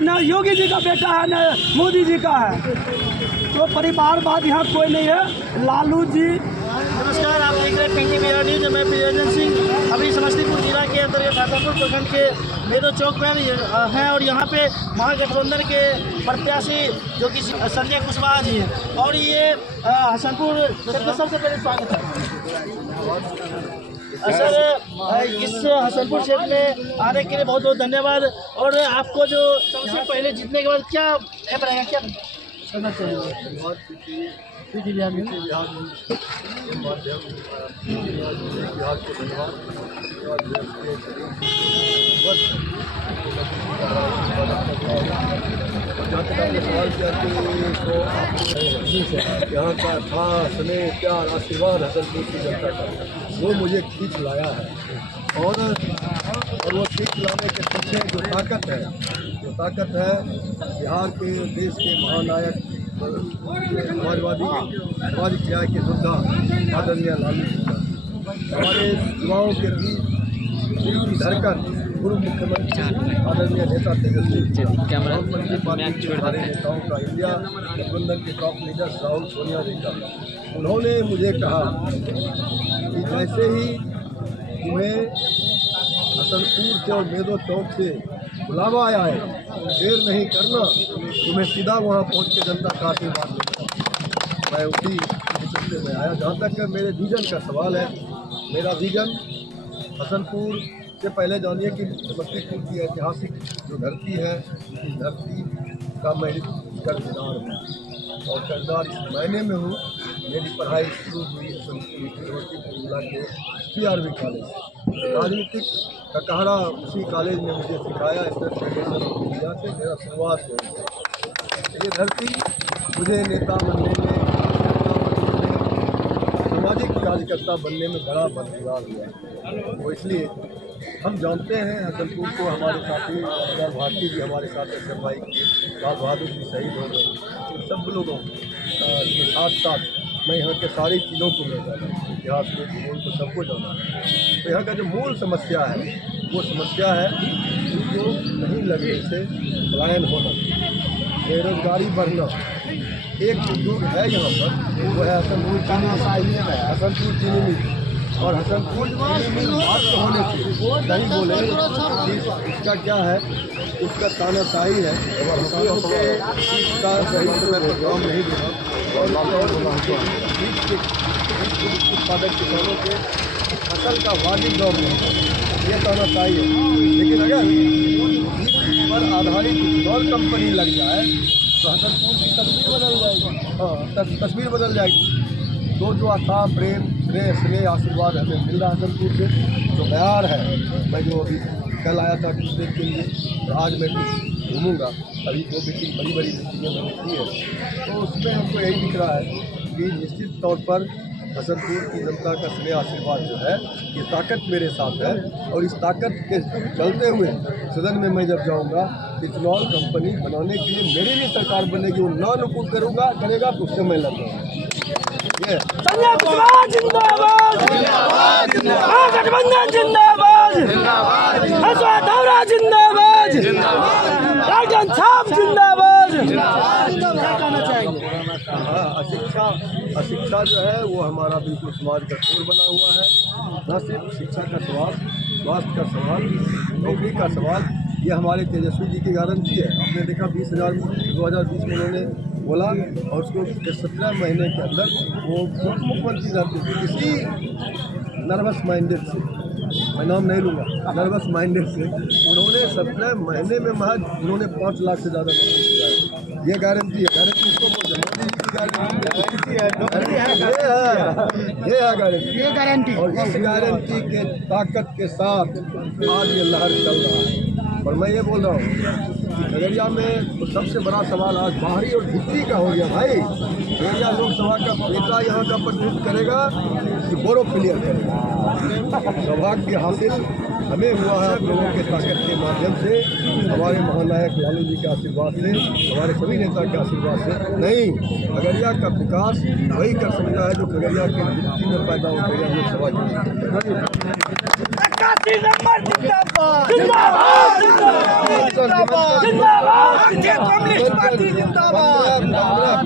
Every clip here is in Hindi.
न योगी जी का बेटा है न मोदी जी का है। तो परिवारवाद यहाँ कोई नहीं है। लालू जी। नमस्कार, आप देख रहे हैं PNG बिहार न्यूज। मैं प्रियंजन सिंह अभी समस्तीपुर जिला के अंतर्गत हाथापुर प्रखंड के मेदो चौक पर हैं और यहाँ पे महागठबंधन के प्रत्याशी जो कि संजय कुशवाहा जी हैं और ये हसनपुर सबसे पहले स्वागत है सर। इस हसनपुर क्षेत्र में आने के लिए बहुत बहुत धन्यवाद। और आपको जो सबसे पहले जीतने के बाद क्या रहेगा, क्या करना चाहिए? यहाँ का था स्नेह प्यार आशीर्वाद हसनपुर की जनता का वो मुझे खींच लाया है और वो खींच लाने के पीछे जो ताकत है बिहार के देश के महानायक समाजवादी न्याय के योद्धा आदरणीय लालू जी का हमारे युवाओं के बीच धड़कन पूर्व मुख्यमंत्री आदरणीय नेता तेजस्वी प्रधानमंत्री पार्टी के हमारे नेताओं का इंडिया गठबंधन के टॉप लीडर राहुल सोनिया जी का उन्होंने मुझे कहा कि जैसे ही तुम्हें हसनपुर से और मेदो चौक से बुलावा आया है देर नहीं करना, तुम्हें सीधा वहाँ पहुँच के जनता का आशीर्वाद लेना। मैं उसी सिलसिले में आया। जहाँ तक मेरे विजन का सवाल है, मेरा विजन हसनपुर से पहले जानिए कि समस्तीपुर की ऐतिहासिक जो धरती है इस धरती का मैं कर्जदार हूँ और कर्जदार इस महीने में हूँ। मेरी पढ़ाई शुरू हुई समस्तीपुर जिला के PRV कॉलेज राजनीतिक ककहरा उसी कॉलेज में मुझे सिखाया। स्टेट फेडरेशन ऑफ इंडिया से मेरा शुरुआत हुई। ये धरती मुझे नेता बनने में सामाजिक कार्यकर्ता बनने में बड़ा मददगार हुआ। तो इसलिए हम जानते हैं हसनपुर को हमारे साथी भारती जी हमारे साथ भाई लाल बहादुर जी शहीद हो गए। इन सब लोगों के साथ साथ मैं यहाँ के सारी चीज़ों को ले जाना इतिहास को भूगोल को सबको जाना है। तो यहाँ का जो मूल समस्या है वो समस्या है उद्योग नहीं लगने से पलायन होना, बेरोजगारी बढ़ना। एक उद्योग है यहाँ पर वो है हसनपुर चीनी मिल और हसनपुर चीनी मिल मात्र होने से नहीं बोले इसका क्या है, उसका तानाशाही है और इसका सही समय पर काम नहीं देना और उत्पादक किसानों के फसल का वाजिब दाम नहीं, ये तानाशाही है। लेकिन अगर इस पर आधारित और कंपनी लग जाए तो हसनपुर की तस्वीर बदल जाएगी। हाँ, तस्वीर बदल जाएगी। तो जो आशा प्रेम स्नेह आशीर्वाद हमें मिल रहा हसनपुर से जो बिहार है, मैं जो अभी कल आया था कुछ देर के लिए और आज मैं कुछ घूमूँगा। अभी 2 मीटिंग बड़ी मीटिंगें मैंने की है तो उसमें हमको यही दिख रहा है कि निश्चित तौर पर हसनपुर की जनता का स्नेह आशीर्वाद जो है ये ताकत मेरे साथ है और इस ताकत के चलते हुए सदन में मैं जब जाऊंगा इथनॉल कंपनी बनाने के लिए मेरी भी सरकार बनेगी, वो ना अनुकूल करेगा तो उससे मैं लड़ूंगा। अशिक्षा जो है वो हमारा बिल्कुल समाज का कोर बना हुआ है। न सिर्फ शिक्षा का सवाल, स्वास्थ्य का सवाल, नौकरी का सवाल, ये हमारे तेजस्वी जी की गारंटी है। आपने देखा 20,000 2020 में उन्होंने बोला और उसको 17 महीने के अंदर वो मुख्यमंत्री रहते थे। किसी नर्वस माइंडेड से, मैं नाम नहीं लूँगा, नर्वस माइंडेड से उन्होंने 17 महीने में महज उन्होंने 5 लाख से ज़्यादा नौकरी किया। ये गारंटी है, गारंटी इसको बोलते हैं, ये गारंटी और इस गारंटी के ताकत के साथ आज ये लहर चल रहा है। और मैं ये बोल रहा हूँ खगड़िया में तो सबसे बड़ा सवाल आज बाहरी और भीतरी का हो गया भाई। खगड़िया लोकसभा का बेटा यहाँ का प्रतिनिधित्व करेगा कि बोरो क्लियर करेगा। सौभाग्य हासिल हमें हुआ है आप लोगों के ताकत के माध्यम से, हमारे महानायक लालू जी के आशीर्वाद से, हमारे सभी नेता के आशीर्वाद से। नहीं, खगड़िया का विकास वही कर सकता है जो खगड़िया के मिट्टी में पैदा हो खगड़िया लोकसभा।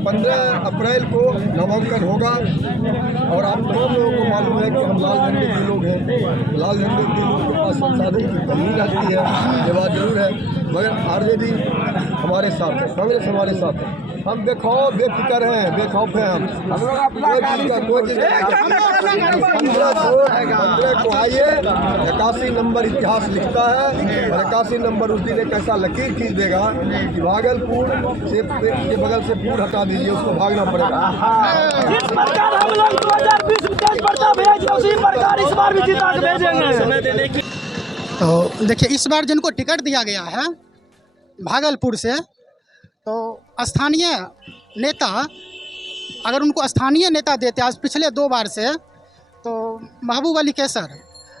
पंद्रह अप्रैल को नामांकन होगा और आप तमाम लोगों को मालूम है कि हम लाल झंडे के लोग हैं। लाल झंडे के लोगों के पास संसाधन की कमी रहती है, ये बात जरूर है, मगर आरजेडी हमारे साथ है, कांग्रेस हमारे साथ है। हम बेफिक्र हैं, बेखौफ हैं। हम 15 को आइए, 81 नंबर इतिहास लिखता है और 81 नंबर उस दिन एक ऐसा लकीर खींच देगा कि भागलपुर से के बगल से पूर हटा दीजिए, उसको भागना पड़ेगा। जिस प्रकार हम लोग 2020 में तेज प्रताप भेज उसी प्रकार इस बार भी जिता के भेजेंगे। तो देखिए, इस बार जिनको टिकट दिया गया है भागलपुर से, तो स्थानीय नेता, अगर उनको स्थानीय नेता देते आज पिछले 2 बार से, तो महबूब अली कैसर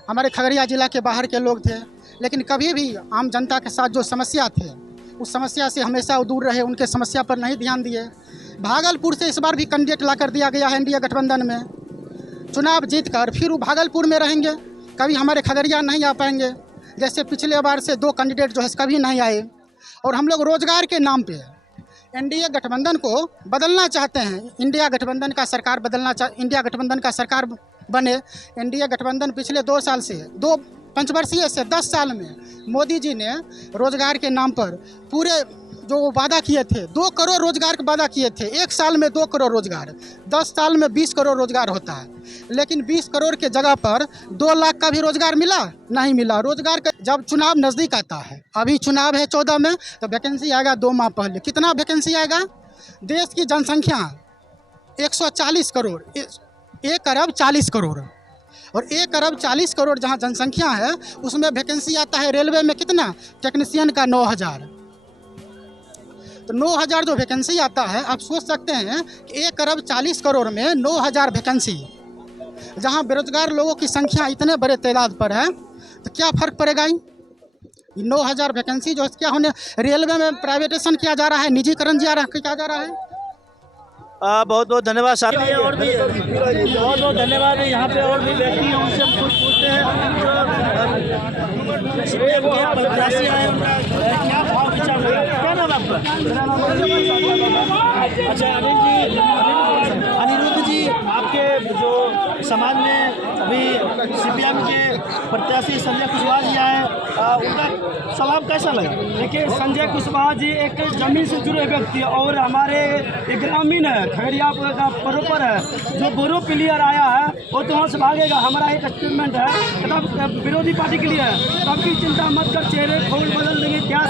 हमारे खगड़िया ज़िला के बाहर के लोग थे, लेकिन कभी भी आम जनता के साथ जो समस्या थे उस समस्या से हमेशा वो दूर रहे, उनके समस्या पर नहीं ध्यान दिए। भागलपुर से इस बार भी कैंडिडेट ला कर दिया गया है इंडिया गठबंधन में, चुनाव जीत कर फिर वो भागलपुर में रहेंगे, कभी हमारे खगड़िया नहीं आ पाएंगे। जैसे पिछले बार से 2 कैंडिडेट जो है कभी नहीं आए। और हम लोग रोजगार के नाम पे इंडिया गठबंधन को बदलना चाहते हैं। इंडिया गठबंधन का सरकार इंडिया गठबंधन का सरकार बने। इंडिया गठबंधन पिछले 2 साल से 2 पंचवर्षीय से 10 साल में मोदी जी ने रोजगार के नाम पर पूरे जो वादा किए थे, 2 करोड़ रोजगार का वादा किए थे, 1 साल में 2 करोड़ रोजगार, 10 साल में 20 करोड़ रोजगार होता है। लेकिन 20 करोड़ के जगह पर 2 लाख का भी रोजगार मिला नहीं मिला। रोजगार का जब चुनाव नज़दीक आता है, अभी चुनाव है 14 में, तो वैकेंसी आएगा 2 माह पहले। कितना वैकेंसी आएगा? देश की जनसंख्या 140 करोड़, 1 अरब 40 करोड़, और 1 अरब 40 करोड़ जहाँ जनसंख्या है उसमें वैकेंसी आता है रेलवे में कितना? टेक्नीशियन का 9000। तो 9000 जो वैकेंसी आता है, आप सोच सकते हैं कि 1 अरब 40 करोड़ में 9000 वैकेंसी, जहां बेरोजगार लोगों की संख्या इतने बड़े तादाद पर है, तो क्या फ़र्क पड़ेगा? 9000 वैकेंसी जो क्या होने, रेलवे में प्राइवेटेशन किया जा रहा है, निजीकरण किया जा रहा है। बहुत बहुत धन्यवाद साहब। और भी बहुत बहुत धन्यवाद। यहाँ पे और भी व्यक्ति हैं, उनसे हम कुछ पूछते हैं जो सीपीएम के प्रत्याशी आए, उनका क्या भाव विचार है? क्या नाम आपका? अच्छा, अनिरुद्ध जी, आपके जो समाज में अभी सीपीएम के प्रत्याशी संजय कुशवाहा जी आए, उनका स्वभाव कैसा लगा? देखिए, संजय कुशवाहा जी एक जमीन से जुड़े व्यक्ति और हमारे ग्रामीण है, खगड़िया का परोपर है। जो बोरो प्लेयर आया है वो तो वहाँ से भागेगा। हमारा एक स्टेटमेंट है, तब विरोधी पार्टी के लिए है, सबकी चिंता मत कर, चेहरे खोल बदल देंगे, इतिहास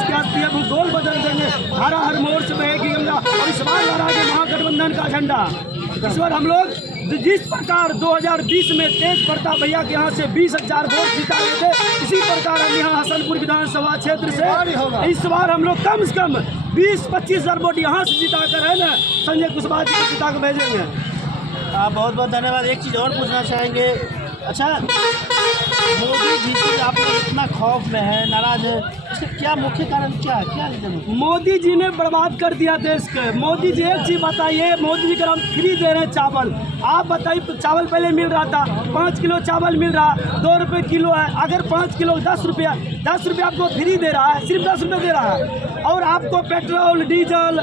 भूगोल बदल देंगे, हर मोड़ से बहेगी गंगा। और इस बार लहराएंगे महागठबंधन का झंडा। इस बार हम लोग जिस प्रकार 2020 में तेज प्रताप भैया के यहाँ से 20,000 वोट जिता रहे थे, इसी प्रकार हम यहाँ हसनपुर विधानसभा क्षेत्र से इस बार हम लोग कम से कम 20-25 हज़ार वोट यहाँ से जिता कर है ना संजय कुशवाहा जी को जिता कर भेजेंगे। बहुत बहुत धन्यवाद। एक चीज़ और पूछना चाहेंगे, अच्छा, मोदी जी से आप लोग इतना खौफ में है, नाराज है, इसका क्या मुख्य कारण क्या है? क्या रीजन है? मोदी जी ने बर्बाद कर दिया देश के। मोदी जी एक चीज़ बताइए, मोदी जी का हम फ्री दे रहे हैं चावल। आप बताइए, चावल पहले मिल रहा था 5 किलो चावल मिल रहा, 2 रुपये किलो है। अगर 5 किलो 10 रुपया आपको फ्री दे रहा है, सिर्फ 10 रुपये दे रहा है, और आपको पेट्रोल डीजल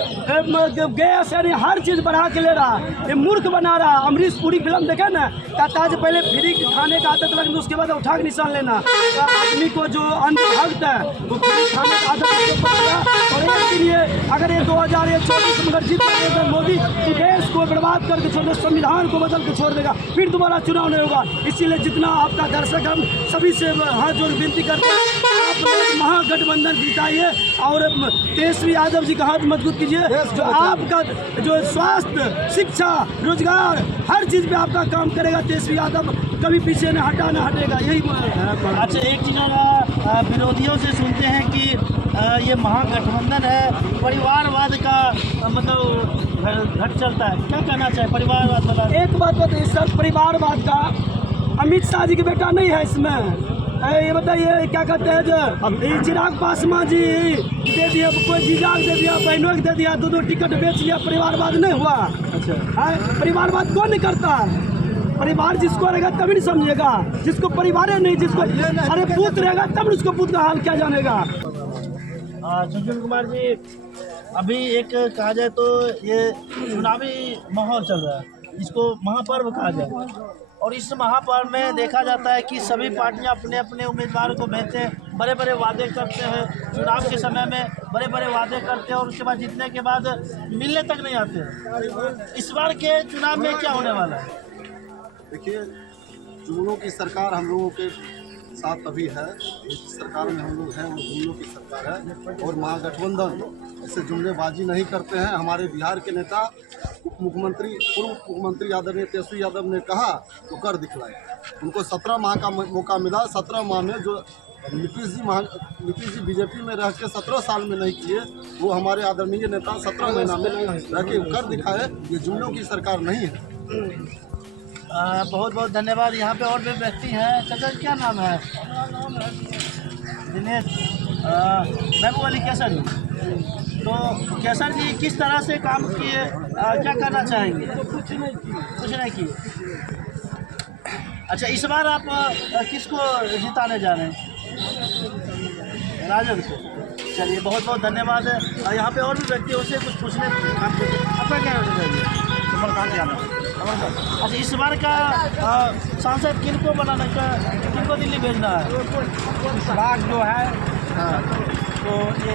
गैस यानी हर चीज़ बढ़ा के ले रहा है। ये मूर्ख बना रहा है। अमरीश पुरी फिल्म देखे ना, कहता है पहले फ्री खाने का आदत लगना, उसके बाद उठा के निशान लेना। आदमी को जो अंधभक्त है वो फ्री खाने का आदत पड़ेगा। और इसके लिए अगर ये 2024 में जीत जाएगा मोदी, तो देश को बर्बाद करके छोड़, संविधान को बदल के छोड़ देगा, फिर दोबारा चुनाव नहीं होगा। इसीलिए जितना आपका दर्शक, हम सभी से हाथ जोड़ विनती करते हैं, आप लोग महागठबंधन जिताइए और तेजस्वी यादव जी का हाथ मजबूत कीजिए। जो आपका जो स्वास्थ्य, शिक्षा, रोजगार, हर चीज़ पे आपका काम करेगा तेजस्वी यादव, कभी पीछे न हटेगा। यही अच्छा, एक चीज़ विरोधियों से सुनते हैं कि ये महागठबंधन है, परिवारवाद का मतलब घट चलता है, क्या कहना चाहे? परिवारवाद वाला एक बात बताइए सर, परिवारवाद का अमित शाह जी का बेटा नहीं है इसमें। ये बताइए क्या कहते हैं, जो चिराग पासवान जी दे दिया, कोई जीजाग दे दिया, बहनों दे दिया, 2 टिकट बेच लिया, परिवारवाद नहीं हुआ? अच्छा, परिवारवाद कौन नहीं करता? परिवार जिसको रहेगा तभी नहीं समझेगा, जिसको परिवार है नहीं, जिसको अरे पुत्र रहेगा तब उसको पुत्र का हाल क्या जानेगा। चंचल कुमार जी, अभी एक कहा जाए तो ये चुनावी माहौल चल रहा है, इसको महापर्व कहा जाए, और इस महापर्व में देखा जाता है कि सभी पार्टियां अपने अपने उम्मीदवारों को भेजते हैं, बड़े बड़े वादे करते हैं, चुनाव के समय में बड़े बड़े वादे करते हैं और उसके बाद जीतने के बाद मिलने तक नहीं आते। इस बार के चुनाव में क्या होने वाला है? देखिए, जुमलों की सरकार हम लोगों के साथ अभी है, जिस सरकार में हम लोग हैं वो जुमलों की सरकार है, और महागठबंधन ऐसे जुमलेबाजी नहीं करते हैं। हमारे बिहार के नेता पूर्व मुख्यमंत्री आदरणीय तेजस्वी यादव ने कहा तो कर दिखलाए। उनको 17 माह का मौका मिला, 17 माह में जो नीतीश जी बीजेपी में रह के 17 साल में नहीं किए, वो हमारे आदरणीय नेता 17 महीना में रह के कर दिखाए। ये जुमलों की सरकार नहीं है। बहुत बहुत धन्यवाद। यहाँ पे और भी व्यक्ति हैं। चाचा क्या नाम है? दिनेश। महबूब अली केसर जी। तो केसर जी किस तरह से काम किए, क्या करना चाहेंगे? कुछ नहीं किए। अच्छा, इस बार आप किसको जिताने जा रहे हैं? राजद को। चलिए, बहुत बहुत धन्यवाद है। यहाँ पे और भी व्यक्ति उनसे कुछ पूछने आपका क्या है? अच्छा, इस बार का सांसद किनको बनाने का, किनको दिल्ली भेजना है? इस बार जो है तो ये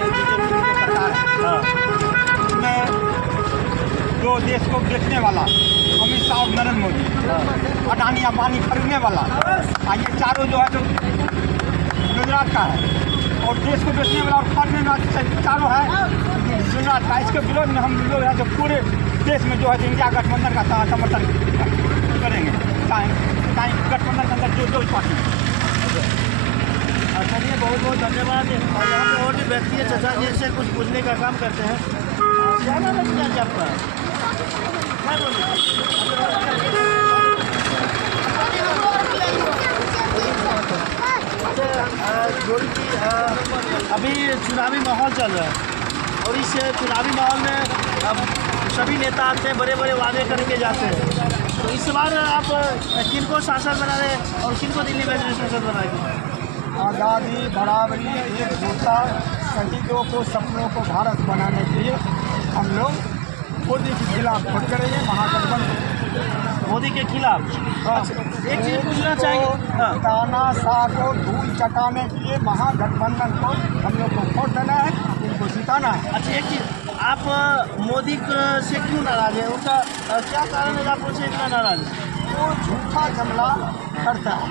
सरकार है, इसमें जो देश को बेचने वाला अमित शाह और नरेंद्र मोदी, अडानी अंबानी खरीदने वाला, ये चारों जो है जो गुजरात का है, और देश को बेचने वाला और खरीदने वाला चारों है गुजरात का। इसके विरोध में हम लोग हैं जो पूरे देश में जो है इंडिया गठबंधन का समर्थन करेंगे, गठबंधन के अंदर जो पार्टी। चलिए, बहुत बहुत धन्यवाद। और यहाँ पे और भी व्यक्ति है, चाचा जी से कुछ पूछने का काम करते हैं। क्या नाम है चाचा आपका? क्या अभी चुनावी माहौल चल रहा है, और इस चुनावी माहौल में अब सभी नेता आते हैं, बड़े बड़े वादे करके जाते हैं। तो इस बार आप किनको सांसद बना रहे हैं और किनको दिल्ली में सांसद बनाएंगे? आज़ादी, बराबरी, एकजुटता, शहीदों को, सपनों को भारत बनाने के लिए हम लोग मोदी के खिलाफ वोट करेंगे, महागठबंधन मोदी के खिलाफ। अच्छा, एक चीज़ पूछना चाहेंगे। हाँ, तानाशाह को धूल चटाने के लिए महागठबंधन को हम लोग को वोट देना है, उनको जिताना है। अच्छा, एक चीज़, आप मोदी से क्यों नाराज है? उनका क्या कारण है आप उनसे इतना नाराज है? वो झूठा जमला करता है।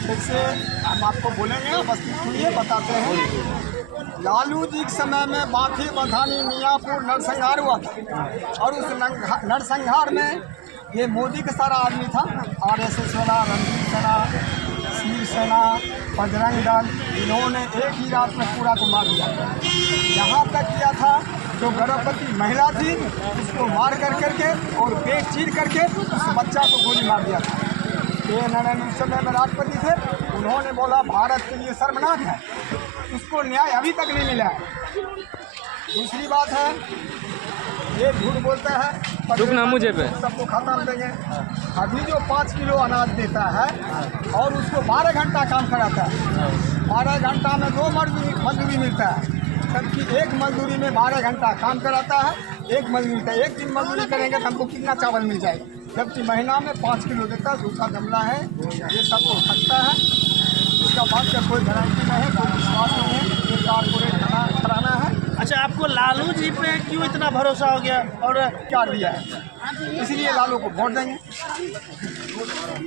जैसे हम आपको बोलेंगे, बस सुनिए, बताते हैं। लालू जी के समय में बाथी बधानी मियाँपुर नरसंहार हुआ था, और उस नरसंहार में ये मोदी का सारा आदमी था, RSS वाला, रणदीप सेना, शिव सेना, बजरंग दल, इन्होंने एक ही रात में पूरा को मार दिया। यहाँ तक किया था जो गर्भवती महिला थी उसको मार करके और पेट चीर करके उस बच्चा को गोली मार दिया था। ये नरेंद्र उस समय में राष्ट्रपति थे, उन्होंने बोला भारत के लिए शर्मनाक है, उसको न्याय अभी तक नहीं मिला है। दूसरी बात है, ये झूठ बोलता है मुझे पे सबको खाता देंगे। अभी जो 5 किलो अनाज देता है और उसको 12 घंटा काम कराता है, 12 घंटा में 2 मजदूरी मिलता है, जबकि एक मजदूरी में 12 घंटा काम कराता है, एक मजदूरी का 1 दिन मजदूरी करेंगे तो हमको कितना चावल मिल जाएगा, जबकि महीना में 5 किलो देता है। झूठा जमला है, ये सबको सकता है, इसका बात का कोई गारंटी नहीं है, कोई विश्वास नहीं है, ये कारपोरेट कराना है। अच्छा, आपको लालू जी पे क्यों इतना भरोसा हो गया और क्या दिया है, इसलिए लालू को वोट देंगे।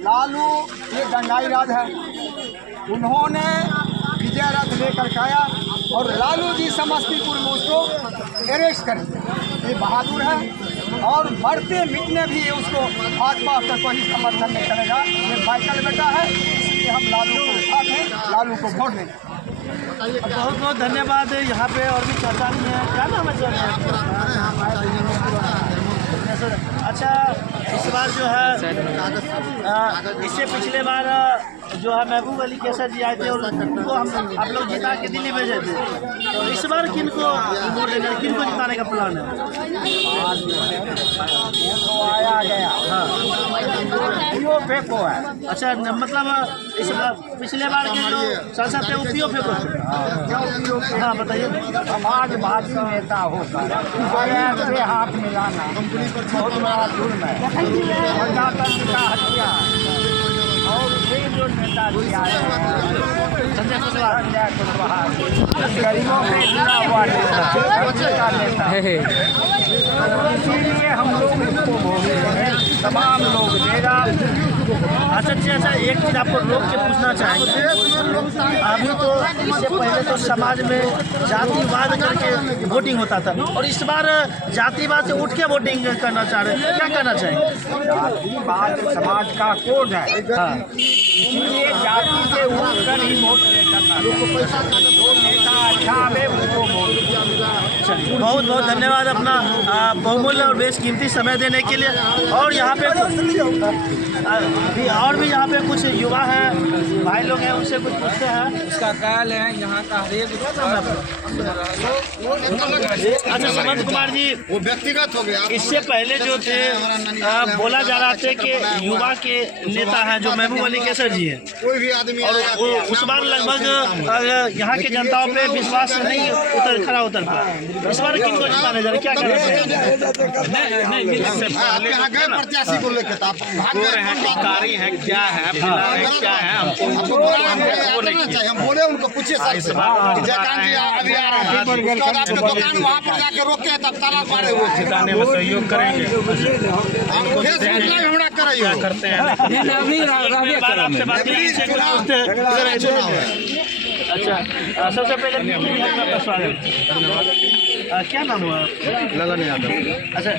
लालू ये दंगाई राज है, उन्होंने विजय रथ लेकर आया और लालू जी समस्तीपुर में उसको अरेस्ट कर दिया। ये बहादुर है और मरते मिटने भी उसको भाजपा तक कोई समर्थन नहीं करेगा। ये बाइकल बेटा है, इसलिए हम लालू को साथ हैं, लालू को वोट देंगे। बहुत बहुत धन्यवाद है। यहाँ पे और भी चर्चा नहीं है। क्या नाम है सर? अच्छा, इस बार जो है इससे पिछले बार जो है महबूब अली कैसर जी आए थे और उनको हम आप लोग जिता के दिल्ली भेजे थे। तो इस बार किनको वोट देना, किनको जिताने का प्लान है? आया गया हाँ, यो फेंको है अच्छा मतलब इस बार पिछले बार के जो सांसद थे वो पीओ फेंको थे। हाँ बताइए। समाजवादी नेता होकर से हाथ मिलाना बहुत बड़ा जुर्म है, प्रजातंत्र का हत्या है। और ये जो नेता जी आए हैं संजय कुशवाहा गरीबों से जुड़ा हुआ नेता का नेता, इसीलिए हम लोग इसको भोगेंगे, तमाम लोग देगा। अच्छा एक चीज़ आपको रोक के पूछना चाहेंगे। अभी तो इससे पहले तो समाज में जातिवाद करके वोटिंग होता था और इस बार जातिवाद से उठ के वोटिंग करना चाह रहे हैं, क्या करना चाहेंगे? जातिवाद समाज का कोड है, हाँ इसीलिए जाति से उठकर ही वोट करना। जो नेता अच्छा है वो वोट। चलिए बहुत बहुत धन्यवाद अपना बहुमूल्य और बेशकीमती समय देने के लिए। और यहाँ पे और भी यहाँ पे कुछ युवा हैं, भाई लोग हैं, उनसे कुछ पूछते हैं। इसका ख्याल है यहाँ का हरेक अच्छा सुमंत कुमार जी, वो व्यक्तिगत हो गया। इससे पहले जो थे बोला जा रहा था कि युवा के नेता हैं जो महबूब अली कैसर जी हैं, कोई भी आदमी और उस बार लगभग यहाँ के जनताओं पे विश्वास नहीं खड़ा उतर पाया। इस बार किनको जिताने जा रहे, क्या करना चाहिए? आप यहाँ गए प्रत्याशी को लेकर तो आप भाग गए। कारी है क्या है क्या है हमको बोलना चाहिए, हम बोले उनको पूछिए सर से कि जयकांत जी अभी आ रहे हैं, उसके बाद आपके दुकान वहाँ पर जाके रोके हैं तब ताला मारे हुए थे। जिताने में सहयोग करेंगे। फेसबुक लाइव हमरा कराइए करते हैं आपसे बात अच्छा सबसे पहले आपका स्वागत। क्या नाम हुआ? ललन यादव। अच्छा